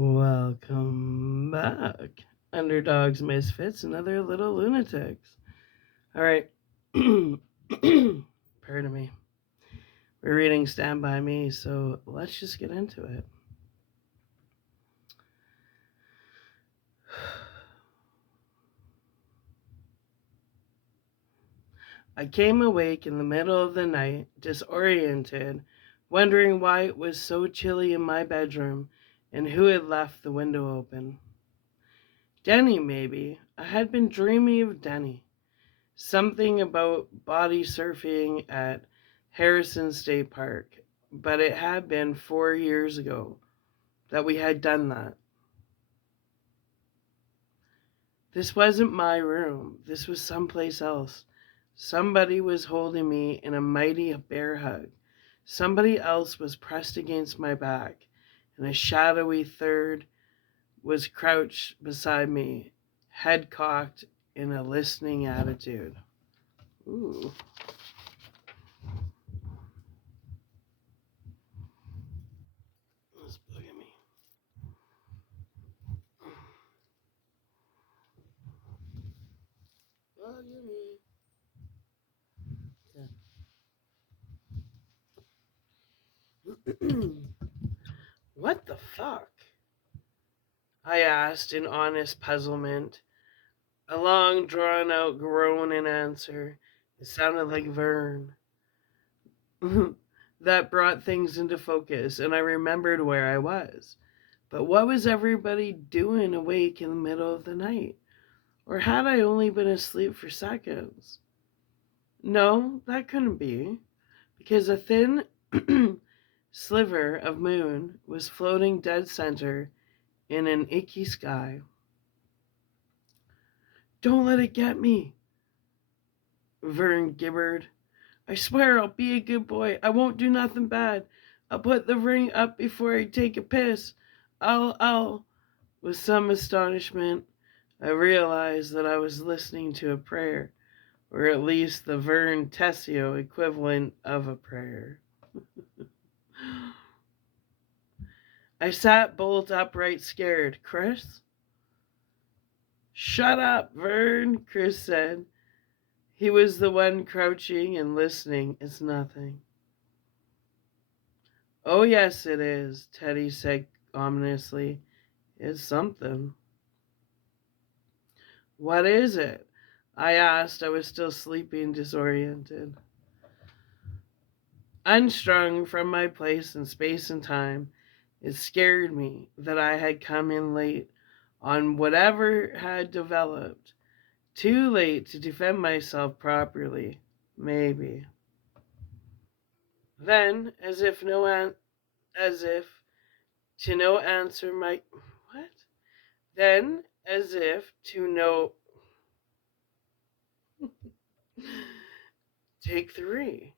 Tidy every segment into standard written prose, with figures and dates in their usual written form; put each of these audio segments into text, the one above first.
Welcome back, underdogs, misfits, and other little lunatics. All right, pardon me. We're reading Stand By Me, so let's just get into it. I came awake in the middle of the night, disoriented, wondering why it was so chilly in my bedroom and who had left the window open. Denny, maybe. I had been dreaming of Denny. Something about body surfing at Harrison State Park, but it had been 4 years ago that we had done that. This wasn't my room. This was someplace else. Somebody was holding me in a mighty bear hug. Somebody else was pressed against my back, and a shadowy third was crouched beside me, head cocked in a listening attitude. Ooh. Let's look at me. Look at me. What the fuck? I asked in honest puzzlement. A long drawn out groan in answer. It sounded like Vern. That brought things into focus, and I remembered where I was. But what was everybody doing awake in the middle of the night? Or had I only been asleep for seconds? No, that couldn't be, because a thin sliver of moon was floating dead center in an icky sky. Don't let it get me, Vern gibbered. I swear I'll be a good boy. I won't do nothing bad. I'll put the ring up before I take a piss. I'll. With some astonishment, I realized that I was listening to a prayer, or at least the Vern Tessio equivalent of a prayer. I sat bolt upright, scared. Chris? Shut up, Vern, Chris said. He was the one crouching and listening. It's nothing. Oh, yes, it is, Teddy said ominously. It's something. What is it? I asked. I was still sleeping, disoriented. Unstrung from my place in space and time, it scared me that I had come in late on whatever had developed. Too late to defend myself properly, maybe. Then, as if to no answer my what? Then, as if to no take three.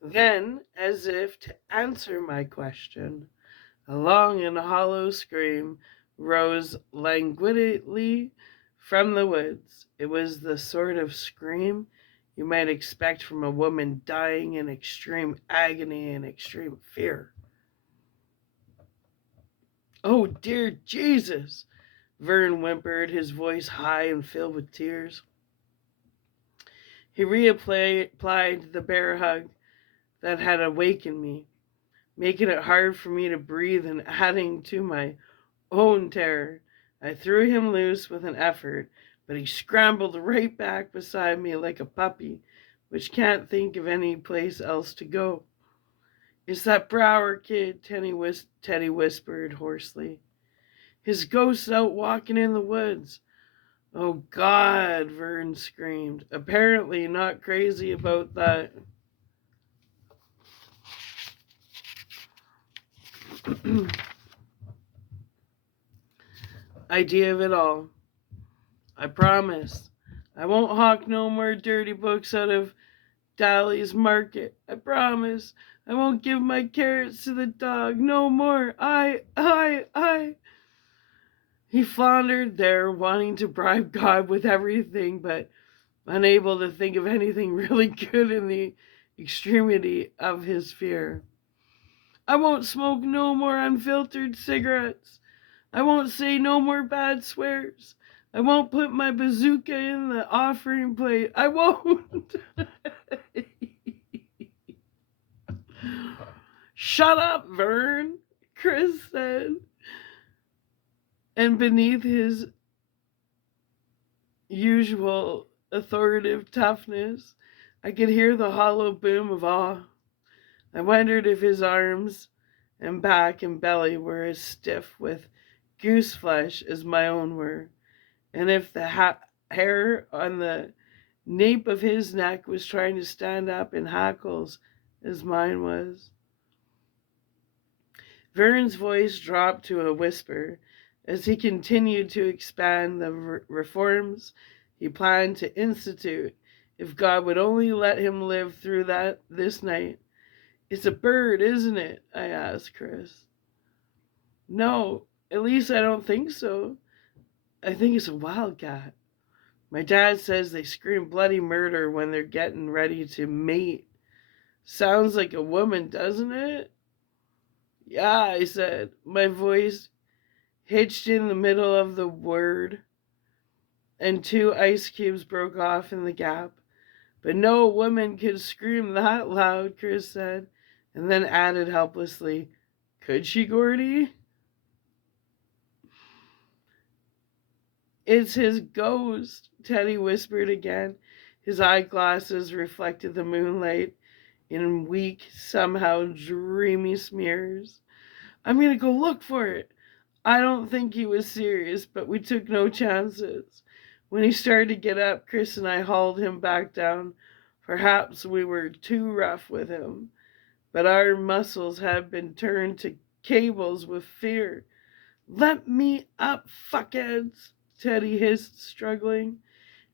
Then, as if to answer my question, a long and hollow scream rose languidly from the woods. It was the sort of scream you might expect from a woman dying in extreme agony and extreme fear. Oh, dear Jesus, Vern whimpered, his voice high and filled with tears. He reapplied the bear hug that had awakened me, making it hard for me to breathe and adding to my own terror. I threw him loose with an effort, but he scrambled right back beside me like a puppy, which can't think of any place else to go. It's that Brower kid, Teddy whispered hoarsely. His ghost's out walking in the woods. Oh, God, Vern screamed, apparently not crazy about that. Idea of it all. I promise. I won't hawk no more dirty books out of Dolly's market. I promise. I won't give my carrots to the dog. No more. I. He floundered there, wanting to bribe God with everything, but unable to think of anything really good in the extremity of his fear. I won't smoke no more unfiltered cigarettes. I won't say no more bad swears. I won't put my bazooka in the offering plate. I won't. Shut up, Vern, Chris said. And beneath his usual authoritative toughness, I could hear the hollow boom of awe. I wondered if his arms and back and belly were as stiff with goose flesh as my own were, and if the hair on the nape of his neck was trying to stand up in hackles as mine was. Vern's voice dropped to a whisper as he continued to expand the reforms he planned to institute if God would only let him live through this night. It's a bird, isn't it? I asked Chris. No, at least I don't think so. I think it's a wildcat. My dad says they scream bloody murder when they're getting ready to mate. Sounds like a woman, doesn't it? Yeah, I said, my voice hitched in the middle of the word, and 2 ice cubes broke off in the gap. But no woman could scream that loud, Chris said, and then added helplessly, could she, Gordy? It's his ghost, Teddy whispered again. His eyeglasses reflected the moonlight in weak, somehow dreamy smears. I'm going to go look for it. I don't think he was serious, but we took no chances. When he started to get up, Chris and I hauled him back down. Perhaps we were too rough with him, but our muscles had been turned to cables with fear. Let me up, fuckheads, Teddy hissed, struggling.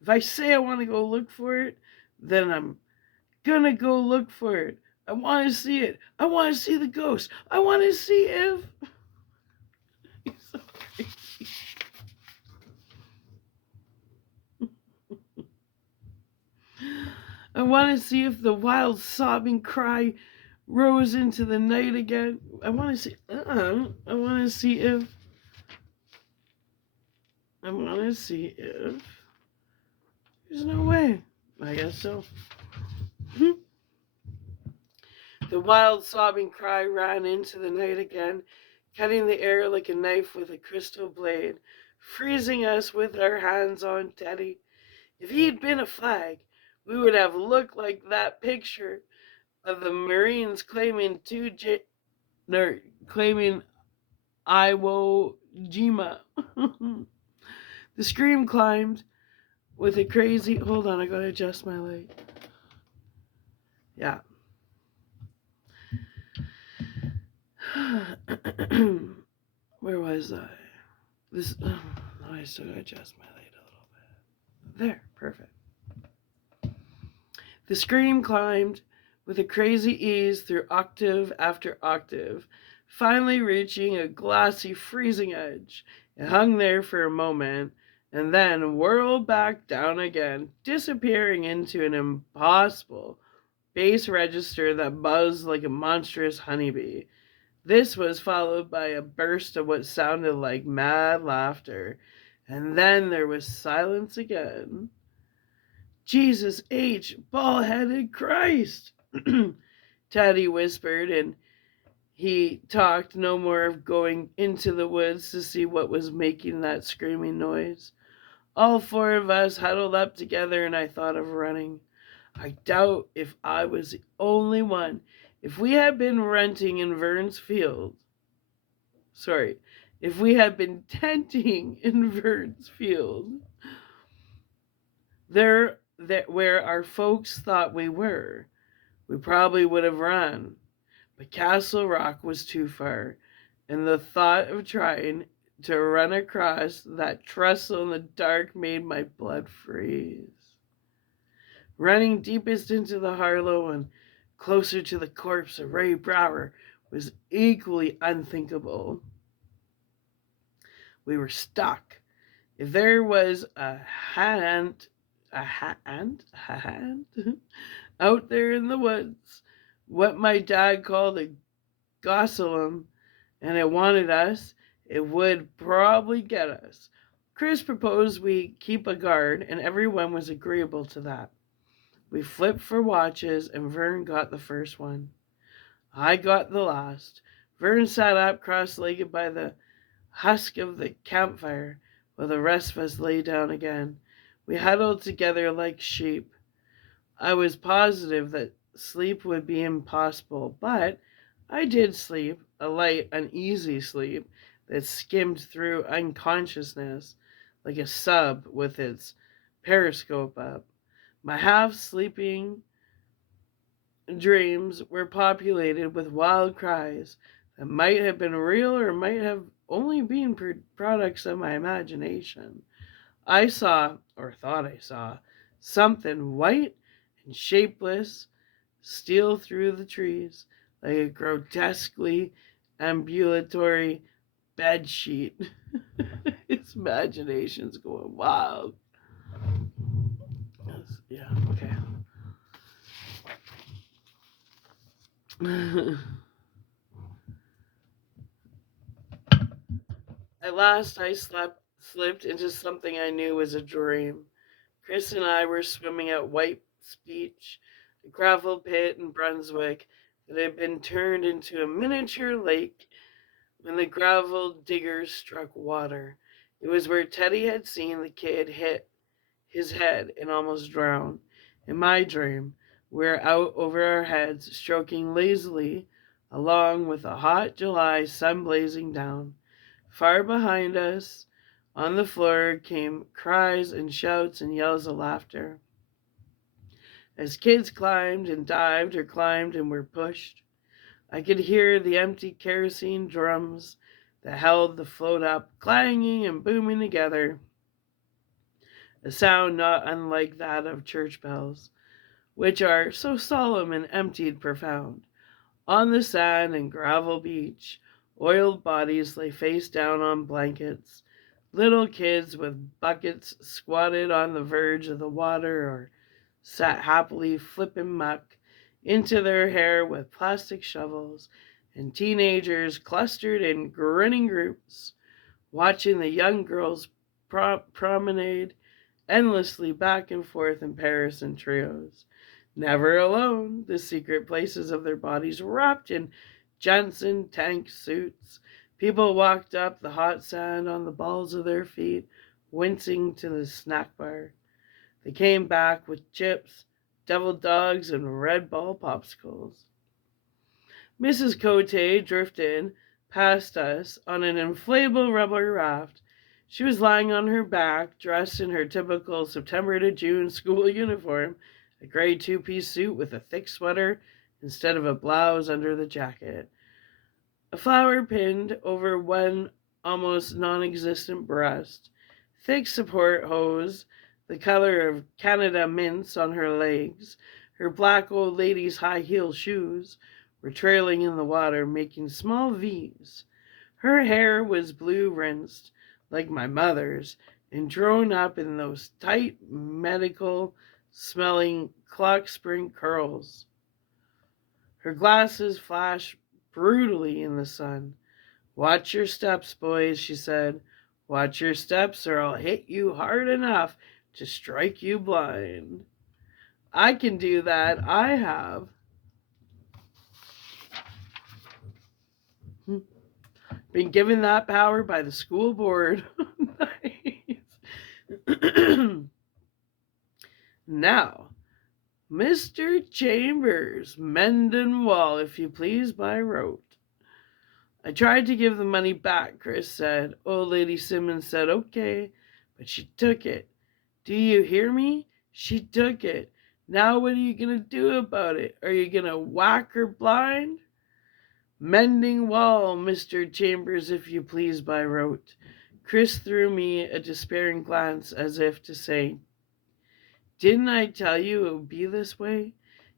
If I say I want to go look for it, then I'm gonna go look for it. I want to see it. I want to see the ghost. I want to see if... He's so crazy. I want to see if the wild sobbing cry rose into the night again. I want to see... I want to see if... I want to see if... There's no way. I guess so. The wild sobbing cry ran into the night again, cutting the air like a knife with a crystal blade, freezing us with our hands on Teddy. If he'd been a flag, we would have looked like that picture of the Marines claiming claiming Iwo Jima. The scream climbed with a crazy... Hold on, I gotta adjust my light. Yeah. Where was I? I still gotta adjust my light a little bit. There, perfect. The scream climbed with a crazy ease through octave after octave, finally reaching a glassy freezing edge. It hung there for a moment, and then whirled back down again, disappearing into an impossible bass register that buzzed like a monstrous honeybee. This was followed by a burst of what sounded like mad laughter, and then there was silence again. Jesus H. Ball-headed Christ, Teddy whispered, and he talked no more of going into the woods to see what was making that screaming noise. All 4 of us huddled up together, and I thought of running. I doubt if I was the only one. If we had been renting in Vern's field, if we had been tenting in Vern's field, there where our folks thought we were, we probably would have run. But Castle Rock was too far, and the thought of trying to run across that trestle in the dark made my blood freeze. Running deepest into the Harlow and closer to the corpse of Ray Brower was equally unthinkable. We were stuck. If there was a hand out there in the woods, what my dad called a gossamer, and it wanted us, It would probably get us. Chris proposed we keep a guard, and everyone was agreeable to that. We flipped for watches, and Vern got the first one. I got the last. Vern sat up cross-legged by the husk of the campfire, while the rest of us lay down again. We huddled together like sheep. I was positive that sleep would be impossible, but I did sleep, a light, uneasy sleep that skimmed through unconsciousness like a sub with its periscope up. My half-sleeping dreams were populated with wild cries that might have been real or might have only been products of my imagination. I saw, or thought I saw, something white and shapeless steal through the trees like a grotesquely ambulatory bed sheet. His imagination's going wild. Yeah, okay. At last I slipped into something I knew was a dream. Chris and I were swimming at White's Beach, a gravel pit in Brunswick that had been turned into a miniature lake when the gravel diggers struck water. It was where Teddy had seen the kid hit his head and almost drown. In my dream, we were out over our heads, stroking lazily along with a hot July sun blazing down. Far behind us, on the floor, came cries and shouts and yells of laughter. As kids climbed and dived or climbed and were pushed, I could hear the empty kerosene drums that held the float up clanging and booming together, a sound not unlike that of church bells, which are so solemn and emptied profound. On the sand and gravel beach, oiled bodies lay face down on blankets. Little kids with buckets squatted on the verge of the water or sat happily flipping muck into their hair with plastic shovels, and teenagers clustered in grinning groups, watching the young girls promenade endlessly back and forth in pairs and trios. Never alone, the secret places of their bodies wrapped in Johnson tank suits. People walked up the hot sand on the balls of their feet, wincing to the snack bar. They came back with chips, deviled dogs, and Red Ball popsicles. Mrs. Cote drifted past us on an inflatable rubber raft. She was lying on her back, dressed in her typical September to June school uniform, a gray two-piece suit with a thick sweater instead of a blouse under the jacket. A flower pinned over one almost non-existent breast. Thick support hose, the color of Canada mints on her legs. Her black old lady's high-heel shoes were trailing in the water, making small V's. Her hair was blue-rinsed, like my mother's, and drawn up in those tight, medical-smelling clock spring curls. Her glasses flashed brutally in the sun. "Watch your steps, boys," she said. "Watch your steps, or I'll hit you hard enough to strike you blind." I can do that. I have. Been given that power by the school board. Now, Mr. Chambers, Menden Wall, if you please, by rote. I tried to give the money back, Chris said. Old Lady Simmons said okay, but she took it. Do you hear me? She took it. Now what are you going to do about it? Are you going to whack her blind? Mending Wall, Mr. Chambers, if you please, by rote. Chris threw me a despairing glance as if to say, didn't I tell you it would be this way?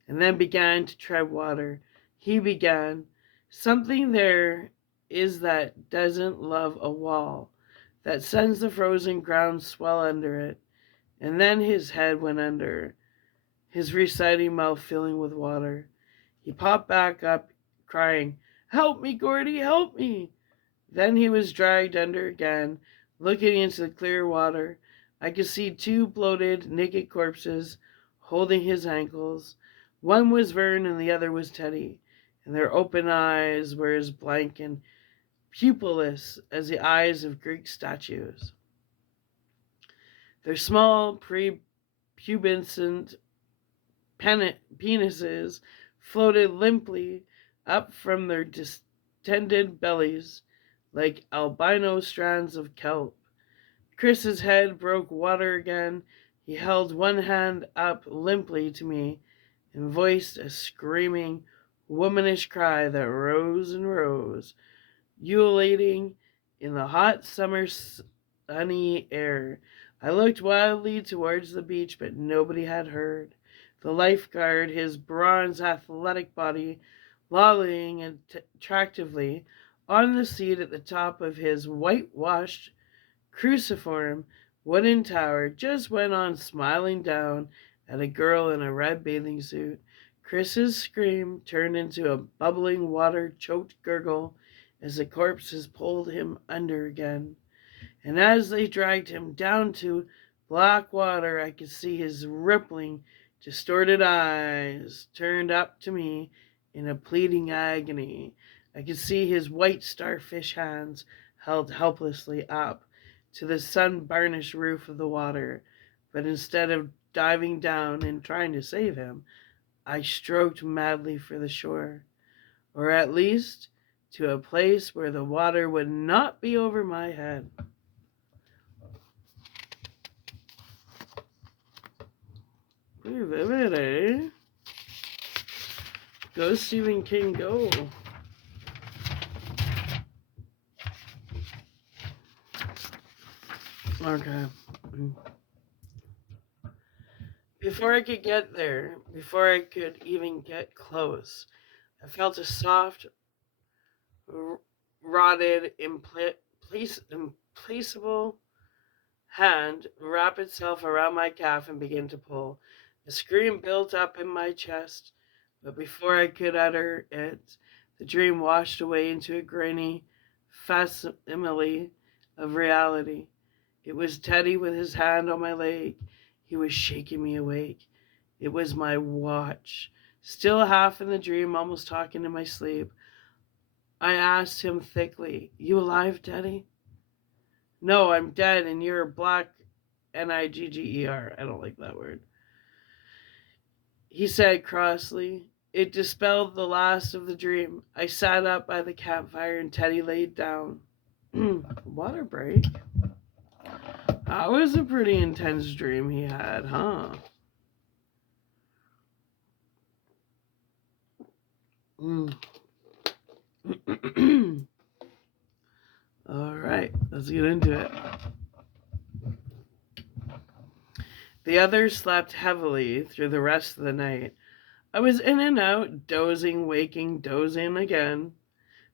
And then began to tread water. He began, something there is that doesn't love a wall, that sends the frozen ground swell under it. And then his head went under, his reciting mouth filling with water. He popped back up, crying, "Help me, Gordy, help me!" Then he was dragged under again, looking into the clear water. I could see two bloated, naked corpses holding his ankles. One was Vern and the other was Teddy, and their open eyes were as blank and pupilless as the eyes of Greek statues. Their small, prepubescent penises floated limply up from their distended bellies like albino strands of kelp. Chris's head broke water again. He held one hand up limply to me and voiced a screaming, womanish cry that rose and rose, ululating in the hot summer sunny air. I looked wildly towards the beach, but nobody had heard. The lifeguard, his bronze athletic body lolling attractively on the seat at the top of his whitewashed cruciform wooden tower, just went on smiling down at a girl in a red bathing suit. Chris's scream turned into a bubbling water-choked gurgle as the corpses pulled him under again. And as they dragged him down to black water, I could see his rippling, distorted eyes turned up to me in a pleading agony. I could see his white starfish hands held helplessly up to the sun-burnished roof of the water. But instead of diving down and trying to save him, I stroked madly for the shore, or at least to a place where the water would not be over my head. Pretty vivid, eh? Go, Stephen King, go. Okay. Before I could get there, before I could even get close, I felt a soft, rotted, implaceable hand wrap itself around my calf and begin to pull. A scream built up in my chest, but before I could utter it, the dream washed away into a grainy facsimile of reality. It was Teddy with his hand on my leg. He was shaking me awake. It was my watch. Still half in the dream, almost talking in my sleep, I asked him thickly, "You alive, Teddy?" "No, I'm dead, and you're black Nigger. I don't like that word," he said crossly. It dispelled the last of the dream. I sat up by the campfire, and Teddy laid down. Water break? That was a pretty intense dream he had, huh? All right, let's get into it. The others slept heavily through the rest of the night. I was in and out, dozing, waking, dozing again.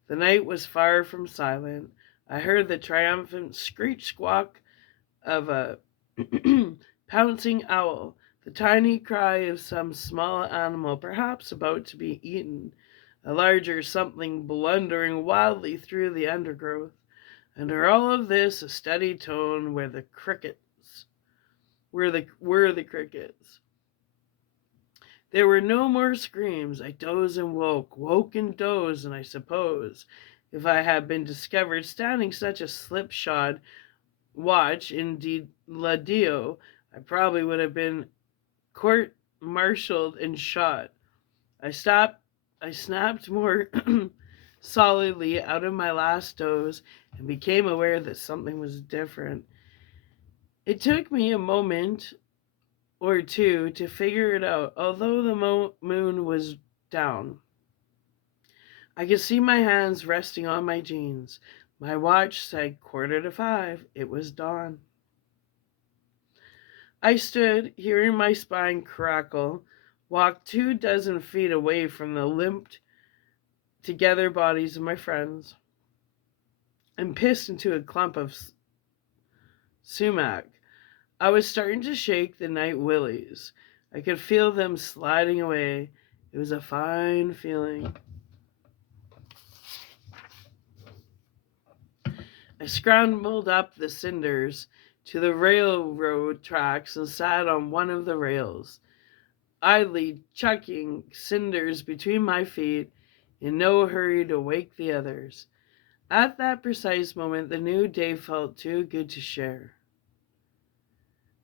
The night was far from silent. I heard the triumphant screech squawk of a pouncing owl, the tiny cry of some small animal, perhaps about to be eaten, a larger something blundering wildly through the undergrowth. Under all of this, a steady tone where the crickets were the crickets. There were no more screams. I dozed and woke and dozed, and I suppose if I had been discovered standing such a slipshod watch in Ladio, I probably would have been court-martialed and shot. I snapped more solidly out of my last doze and became aware that something was different. It took me a moment or two to figure it out, although the moon was down. I could see my hands resting on my jeans. My watch said 4:45. It was dawn. I stood, hearing my spine crackle, walked 24 feet away from the limped together bodies of my friends, and pissed into a clump of sumac. I was starting to shake the night willies. I could feel them sliding away. It was a fine feeling. I scrambled up the cinders to the railroad tracks and sat on one of the rails, idly chucking cinders between my feet, in no hurry to wake the others. At that precise moment, the new day felt too good to share.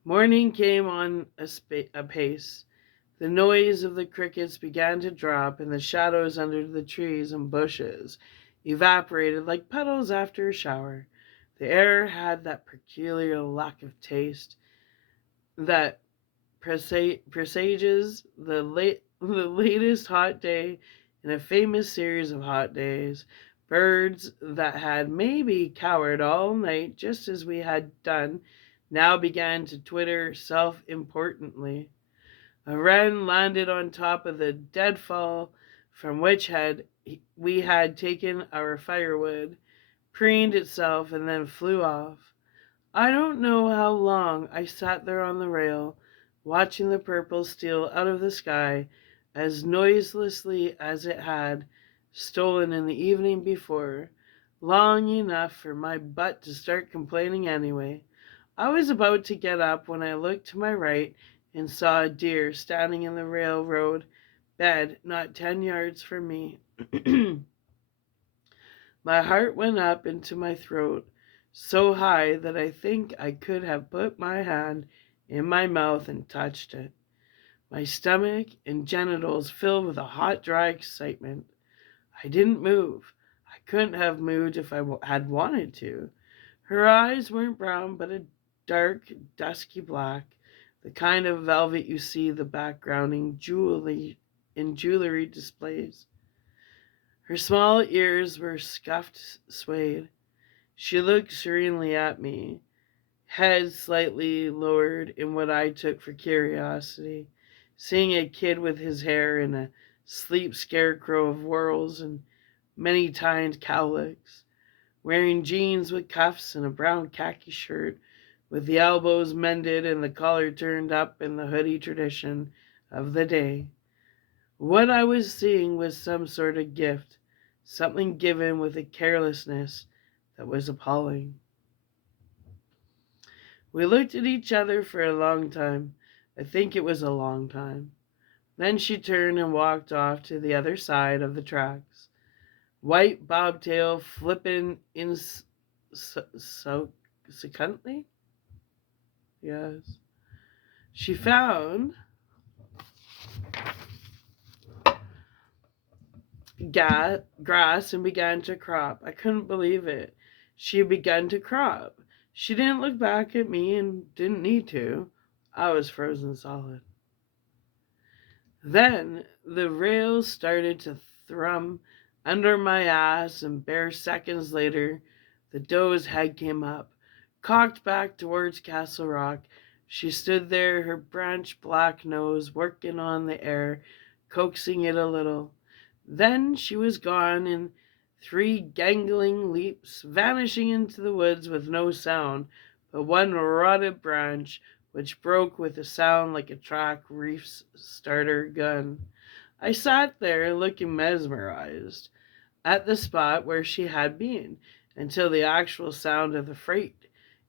Morning came on apace. The noise of the crickets began to drop, and the shadows under the trees and bushes evaporated like petals after a shower. The air had that peculiar lack of taste that presages the latest hot day in a famous series of hot days. Birds that had maybe cowered all night just as we had done now began to twitter self-importantly. A wren landed on top of the deadfall from which we had taken our firewood, preened itself, and then flew off. I don't know how long I sat there on the rail, watching the purple steal out of the sky as noiselessly as it had stolen in the evening before, long enough for my butt to start complaining anyway. I was about to get up when I looked to my right and saw a deer standing in the railroad bed not 10 yards from me. My heart went up into my throat so high that I think I could have put my hand in my mouth and touched it. My stomach and genitals filled with a hot, dry excitement. I didn't move. I couldn't have moved if I had wanted to. Her eyes weren't brown, but a dark, dusky black, the kind of velvet you see the backgrounding jewelry displays. Her small ears were scuffed suede. She looked serenely at me, head slightly lowered in what I took for curiosity, seeing a kid with his hair in a sleep scarecrow of whorls and many-tined cowlicks, wearing jeans with cuffs and a brown khaki shirt with the elbows mended and the collar turned up in the hoodie tradition of the day. What I was seeing was some sort of gift, something given with a carelessness that was appalling. We looked at each other for a long time. I think it was a long time. Then she turned and walked off to the other side of the tracks, white bobtail flipping secondly. Yes. She found grass and began to crop. I couldn't believe it. She had begun to crop. She didn't look back at me and didn't need to. I was frozen solid. Then the rails started to thrum under my ass, and bare seconds later, the doe's head came up, cocked back towards Castle Rock. She stood there, her branched black nose working on the air, coaxing it a little. Then she was gone in 3 gangling leaps, vanishing into the woods with no sound but one rotted branch which broke with a sound like a track reef starter gun. I sat there looking mesmerized at the spot where she had been until the actual sound of the freight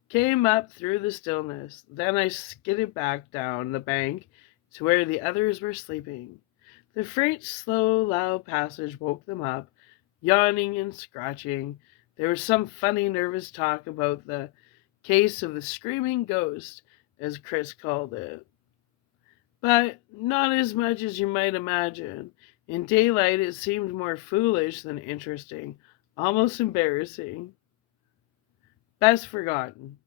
came up through the stillness. Then I skidded back down the bank to where the others were sleeping. The freight's slow, loud passage woke them up, yawning and scratching. There was some funny, nervous talk about the case of the screaming ghost, as Chris called it. But not as much as you might imagine. In daylight, it seemed more foolish than interesting, almost embarrassing. Best forgotten.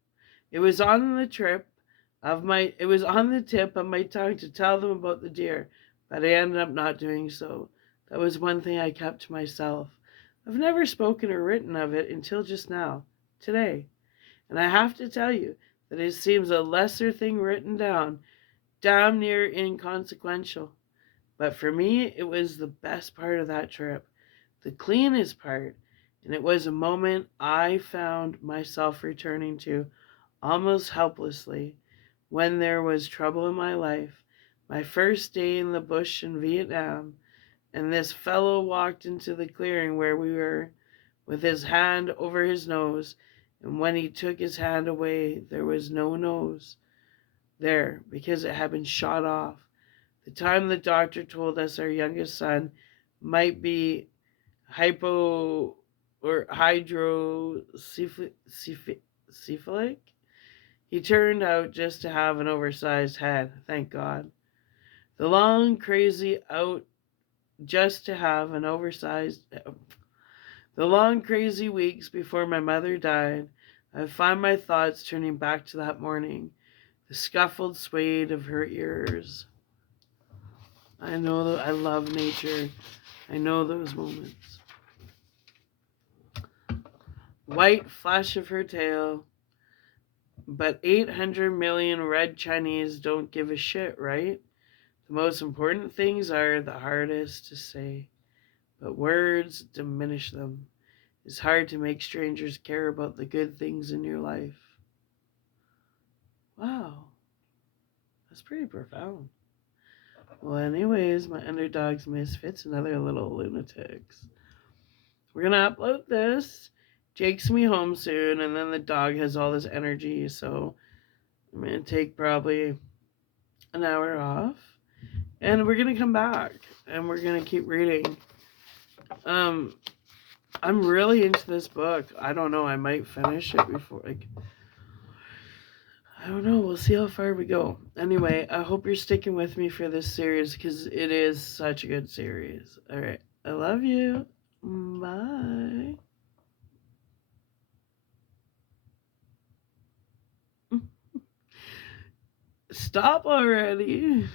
It was on the tip of my tongue to tell them about the deer, but I ended up not doing so. That was one thing I kept to myself. I've never spoken or written of it until just now, today. And I have to tell you that it seems a lesser thing written down, damn near inconsequential. But for me, it was the best part of that trip, the cleanest part, and it was a moment I found myself returning to almost helplessly when there was trouble in my life, my first day in the bush in Vietnam, and this fellow walked into the clearing where we were with his hand over his nose And when he took his hand away, there was no nose there because it had been shot off. The time the doctor told us our youngest son might be hypo or hydrocephalic, he turned out just to have an oversized head, thank God. The long crazy out just to have an oversized The long crazy weeks before my mother died, I find my thoughts turning back to that morning, the scuffled suede of her ears. I know that I love nature. I know those moments. White flash of her tail, but 800 million red Chinese don't give a shit, right? The most important things are the hardest to say, but words diminish them. It's hard to make strangers care about the good things in your life. Wow, that's pretty profound. Well, anyways, my underdogs, misfits, and other little lunatics. We're gonna upload this. Jake's me home soon, and then the dog has all this energy, so I'm gonna take probably an hour off, and we're gonna come back, and we're gonna keep reading. I'm really into this book. I don't know. I might finish it before, I don't know. We'll see how far we go. Anyway, I hope you're sticking with me for this series because it is such a good series. All right. I love you. Bye. Stop already.